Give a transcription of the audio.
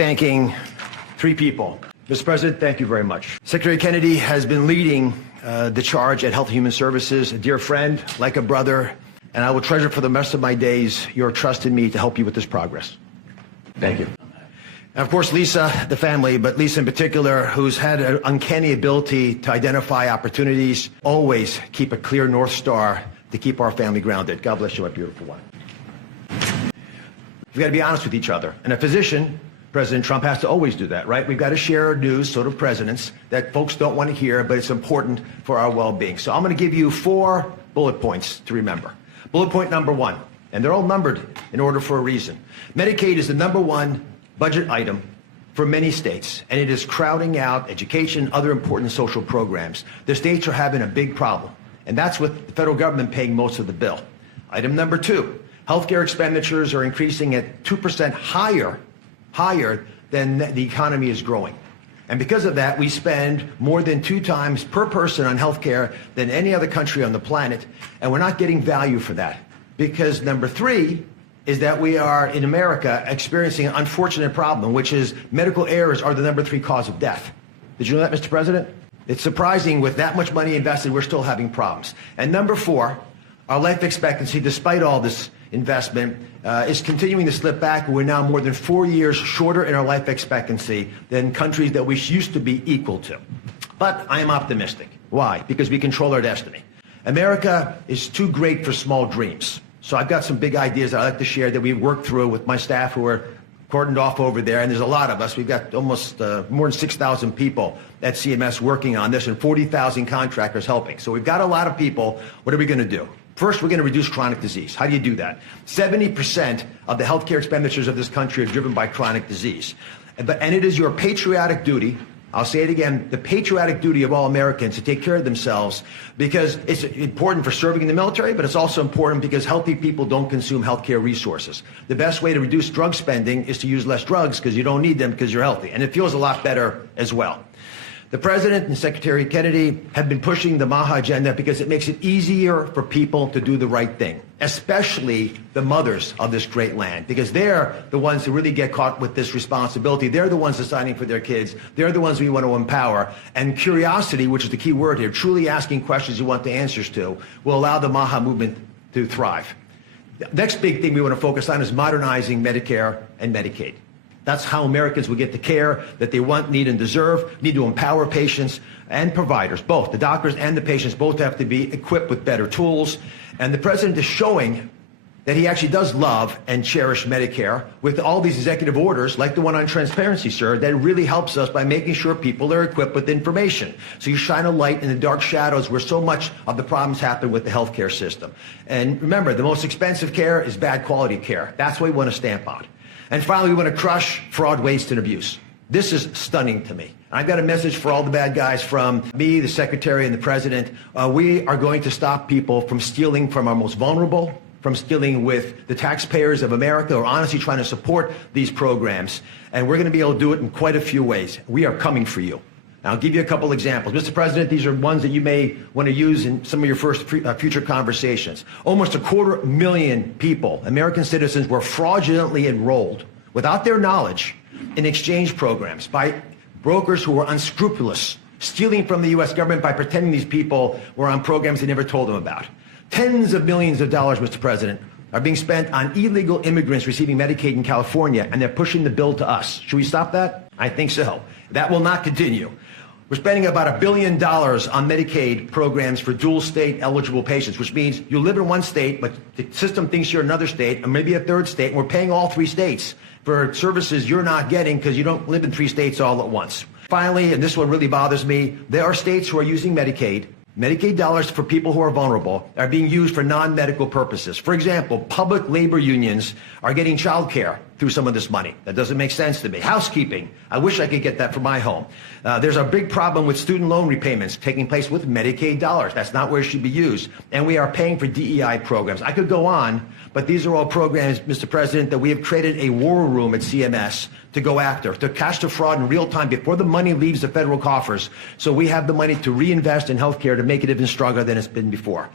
thanking three people. Mr. President, thank you very much. Secretary Kennedy has been leading the charge at Health and Human Services, a dear friend, like a brother, and I will treasure for the rest of my days your trust in me to help you with this progress. Thank you. And of course, Lisa, the family, but Lisa in particular, who's had an uncanny ability to identify opportunities, always keep a clear North Star to keep our family grounded. God bless you, my beautiful one. We've got to be honest with each other. And a physician, President Trump, has to always do that, right? We've got to share news, sort of presidents, that folks don't want to hear, but it's important for our well-being. So I'm going to give you 4 bullet points to remember. Bullet point number 1, and they're all numbered in order for a reason. Medicaid is the #1 budget item for many states, and it is crowding out education, other important social programs. The states are having a big problem, and that's with the federal government paying most of the bill. Item number 2, healthcare expenditures are increasing at 2% higher than the economy is growing. And because of that, we spend more than 2 times per person on healthcare than any other country on the planet, and we're not getting value for that. Because number 3 is that we are, in America, experiencing an unfortunate problem, which is medical errors are the number 3 cause of death. Did you know that, Mr. President? It's surprising with that much money invested, we're still having problems. And number 4, our life expectancy, despite all this investment, is continuing to slip back. We're now more than 4 years shorter in our life expectancy than countries that we used to be equal to. But I am optimistic. Why? Because we control our destiny. America is too great for small dreams. So I've got some big ideas that I'd like to share that we've worked through with my staff who are cordoned off over there, and there's a lot of us. We've got almost more than 6,000 people at CMS working on this and 40,000 contractors helping. So we've got a lot of people. What are we going to do? First, we're going to reduce chronic disease. How do you do that? 70% of the healthcare expenditures of this country are driven by chronic disease. And it is your patriotic duty, I'll say it again, the patriotic duty of all Americans to take care of themselves, because it's important for serving in the military, but it's also important because healthy people don't consume healthcare resources. The best way to reduce drug spending is to use less drugs because you don't need them because you're healthy. And it feels a lot better as well. The President and Secretary Kennedy have been pushing the MAHA agenda because it makes it easier for people to do the right thing, especially the mothers of this great land, because they're the ones who really get caught with this responsibility. They're the ones deciding for their kids. They're the ones we want to empower. And curiosity, which is the key word here, truly asking questions you want the answers to, will allow the MAHA movement to thrive. The next big thing we want to focus on is modernizing Medicare and Medicaid. That's how Americans will get the care that they want, need, and deserve. Need to empower patients and providers, both. The doctors and the patients both have to be equipped with better tools. And the President is showing that he actually does love and cherish Medicare with all these executive orders, like the one on transparency, sir, that really helps us by making sure people are equipped with information. So you shine a light in the dark shadows where so much of the problems happen with the healthcare system. And remember, the most expensive care is bad quality care. That's what we want to stamp out. And finally, we want to crush fraud, waste, and abuse. This is stunning to me. I've got a message for all the bad guys from me, the Secretary, and the President. We are going to stop people from stealing from our most vulnerable, from stealing with the taxpayers of America, or honestly trying to support these programs. And we're going to be able to do it in quite a few ways. We are coming for you. Now, I'll give you a couple examples. Mr. President, these are ones that you may want to use in some of your future conversations. Almost 250,000 people, American citizens, were fraudulently enrolled without their knowledge in exchange programs by brokers who were unscrupulous, stealing from the U.S. government by pretending these people were on programs they never told them about. Tens of millions of dollars, Mr. President, are being spent on illegal immigrants receiving Medicaid in California, and they're pushing the bill to us. Should we stop that? I think so. That will not continue. We're spending about $1 billion on Medicaid programs for dual state eligible patients, which means you live in one state, but the system thinks you're another state, or maybe a third state, and we're paying all 3 states for services you're not getting because you don't live in 3 states all at once. Finally, and this one really bothers me, there are states who are using Medicaid dollars for people who are vulnerable are being used for non-medical purposes. For example, public labor unions are getting child care through some of this money. That doesn't make sense to me. Housekeeping, I wish I could get that for my home. There's a big problem with student loan repayments taking place with Medicaid dollars. That's not where it should be used. And we are paying for DEI programs. I could go on, but these are all programs, Mr. President, that we have created a war room at CMS to go after, to catch the fraud in real time before the money leaves the federal coffers, so we have the money to reinvest in healthcare to make it even stronger than it's been before.